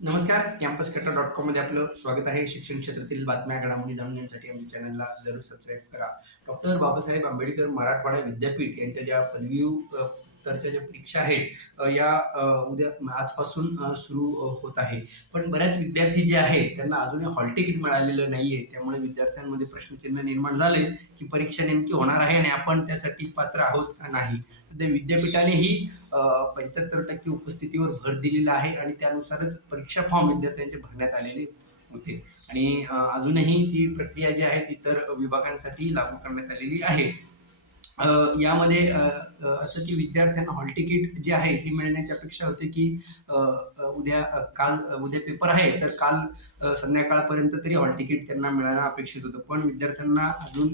नमस्कार कॅम्पस कट्टा डॉट कॉममध्ये आपलं स्वागत आहे. शिक्षण क्षेत्रातील बातम्या घडामोडी जाणून घेण्यासाठी आमच्या चॅनलला जरूर सबस्क्राईब करा. डॉक्टर बाबासाहेब आंबेडकर मराठवाडा विद्यापीठ यांच्या ज्या पदवी उत्तरच्या ज्या परीक्षा आहेत या उद्या आजपासून सुरू होत आहे. पण बऱ्याच विद्यार्थी जे आहेत त्यांना अजूनही हॉल तिकीट मिळालेलं नाही आहे त्यामुळे विद्यार्थ्यांमध्ये प्रश्नचिन्ह निर्माण झाले की परीक्षा नेमकी होणार आहे आणि आपण त्यासाठी पात्र आहोत का नाही? सध्या विद्यापीठानेही पंच्याहत्तर टक्के उपस्थितीवर भर दिलेला आहे आणि त्यानुसारच परीक्षा फॉर्म विद्यार्थ्यांचे भरण्यात आलेले होते. आणि अजूनही ती प्रक्रिया जी आहे ती इतर विभागांसाठी लागू करण्यात आलेली आहे. यामध्ये असं की विद्यार्थ्यांना हॉल तिकीट जे आहे हे मिळण्याची अपेक्षा होते की उद्या काल उद्या पेपर आहे तर काल संध्याकाळपर्यंत तरी हॉल तिकीट त्यांना मिळायला अपेक्षित होतं. पण विद्यार्थ्यांना अजून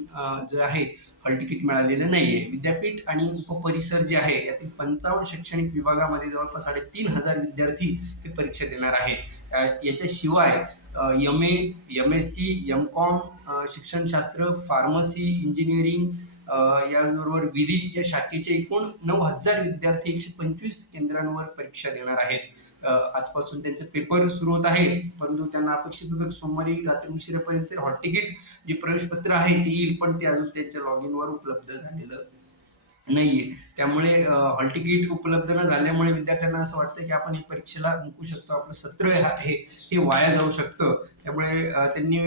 जे आहे हॉल तिकीट मिळालेलं नाही आहे विद्यापीठ आणि उपपरिसर जे आहे यातील पंचावन्न शैक्षणिक विभागामध्ये जवळपास साडेतीन हजार विद्यार्थी हे परीक्षा देणार आहेत. याच्याशिवाय M A M S C M com शिक्षणशास्त्र pharmacy engineering याचबरोबर विधी या शाखेचे एकूण नऊ हजार विद्यार्थी एकशे पंचवीस केंद्रांवर परीक्षा देणार आहेत. आजपासून त्यांचे पेपर सुरू होत आहे परंतु त्यांना अपेक्षित होतं सोमवारी रात्री उशिरापर्यंत हॉट तिकीट जे प्रवेशपत्र आहे ते येईल पण ते अजून त्यांच्या लॉग इनवर उपलब्ध झालेलं नाहीये. त्यामुळे हॉल तिकीट उपलब्ध न झाल्यामुळे विद्यार्थ्यांना असं वाटतं की आपण ही परीक्षेला मुकू शकतो. आपलं सत्र हे हे वाया जाऊ शकतं. त्यामुळे त्यांनी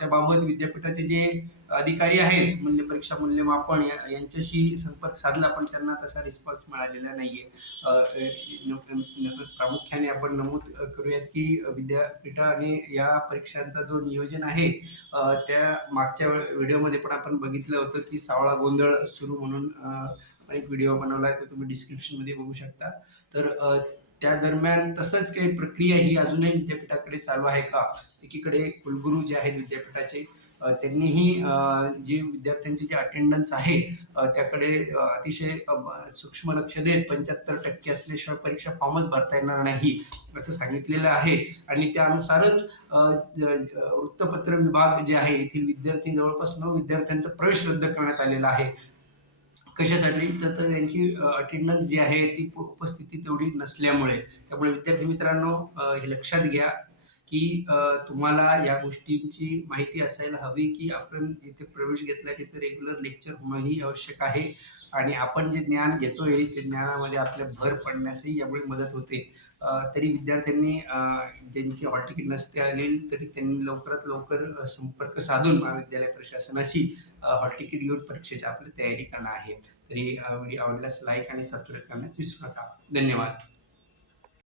त्याबाबत विद्यापीठाचे जे अधिकारी आहेत मूल्य परीक्षा मूल्यमापन या- यांच्याशी संपर्क साधला पण त्यांना तसा रिस्पॉन्स मिळालेला नाहीये. आहे न- प्रामुख्याने आपण नमूद करूयात की विद्यापीठाने या परीक्षांचा जो नियोजन आहे त्या मागच्या व्हिडिओमध्ये पण आपण बघितलं होतं की सावळा गोंधळ सुरू म्हणून एक व्हिडिओ बनवला आहे तो तुम्ही डिस्क्रिप्शनमध्ये बघू शकता. तर त्या दरम्यान तसंच काही प्रक्रिया ही अजूनही विद्यापीठाकडे चालू आहे का? एकीकडे कुलगुरू जे आहेत विद्यापीठाचे त्यांनीही जे विद्यार्थ्यांचे जे अटेंडन्स आहे त्याकडे अतिशय सूक्ष्म लक्ष देत पंच्याहत्तर टक्के असल्याशिवाय परीक्षा फॉर्मच भरता येणार नाही असं सांगितलेलं आहे. आणि त्यानुसारच वृत्तपत्र विभाग जे आहे येथील विद्यार्थी जवळपास नऊ विद्यार्थ्यांचा प्रवेश रद्द करण्यात आलेला आहे. कशासाठी? तर त्यांची अटेंडन्स जी आहे ती उपस्थिती तेवढी नसल्यामुळे. त्यामुळे विद्यार्थी मित्रांनो हे लक्षात घ्या. की तुम्हाला या गोष्टींची माहिती असायला हवी की आपण जिथे प्रवेश घेतला तिथे रेग्युलर लेक्चर होणंही आवश्यक आहे. आणि आपण जे ज्ञान घेतोय ते ज्ञानामध्ये आपल्या भर पडण्यासही यामुळे मदत होते. तरी विद्यार्थ्यांनी ज्यांची हॉल तिकीट नसते आली तरी त्यांनी लवकरात लवकर संपर्क साधून महाविद्यालय प्रशासनाशी हॉल तिकीट घेऊन परीक्षेची आपली तयारी करणं आहे. तरी व्हिडिओ आवडल्यास लाईक आणि सबस्क्राईब करण्यास विसरू नका. धन्यवाद.